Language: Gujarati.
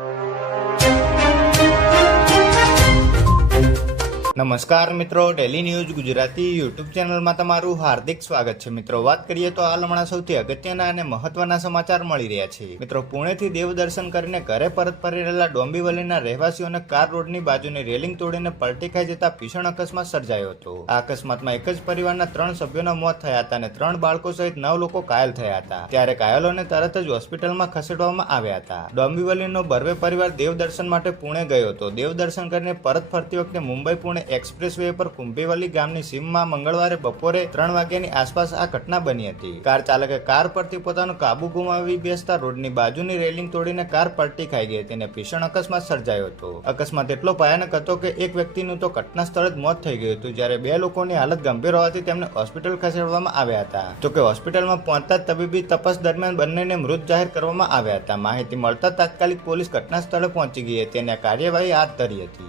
you. નમસ્કાર મિત્રો ડેલી ન્યૂઝ ગુજરાતી યુટ્યુબ ચેનલમાં તમારું હાર્દિક સ્વાગત છે. મિત્રો, વાત કરીએ તો હાલ હમણાં સૌથી અગત્યના અને મહત્વના સમાચાર મળી રહ્યા છે. મિત્રો, પુણેથી દેવદર્શન કરીને ઘરે પરત ફરી રહેલા ડોંબીવલીના રહેવાસીઓને કાર રોડની બાજુની રેલિંગ તોડીને પલટી ખાઈ જતા ભીષણ અકસ્માત સર્જાયો હતો. આ અકસ્માતમાં એક જ પરિવારના ત્રણ સભ્યોના મોત થયા હતા અને ત્રણ બાળકો સહિત નવ લોકો ઘાયલ થયા હતા. ત્યારે ઘાયલોને તરત જ હોસ્પિટલમાં ખસેડવામાં આવ્યા હતા. ડોંબીવલીનો બર્વે પરિવાર દેવદર્શન માટે પુણે ગયો હતો. દેવદર્શન કરીને પરત ફરતી વખતે મુંબઈ, પુણે એક્સપ્રેસ વે પર કુંભીવલી ગામની સીમમાં મંગળવારે બપોરે ત્રણ વાગ્યાની આસપાસ આ ઘટના બની હતી. કાર ચાલકે કાર પરથી પોતાનો કાબુ ગુમાવી બેસતા રોડની બાજુની રેલિંગ તોડીને કાર પલટી ખાઈ ગઈ હતી અને ભીષણ અકસ્માત સર્જાયો હતો. અકસ્માત એટલો ભયાનક હતો કે એક વ્યક્તિનું તો ઘટના સ્થળે જ મોત થઈ ગયું હતું, જ્યારે બે લોકોની હાલત ગંભીર હોવાથી તેમને હોસ્પિટલ ખસેડવામાં આવ્યા હતા. જોકે હોસ્પિટલમાં પહોંચતા તબીબી તપાસ દરમિયાન બંનેને મૃત જાહેર કરવામાં આવ્યા હતા. માહિતી મળતા તાત્કાલિક પોલીસ ઘટના સ્થળે પહોંચી ગઈ હતી અને કાર્યવાહી હાથ ધરી હતી.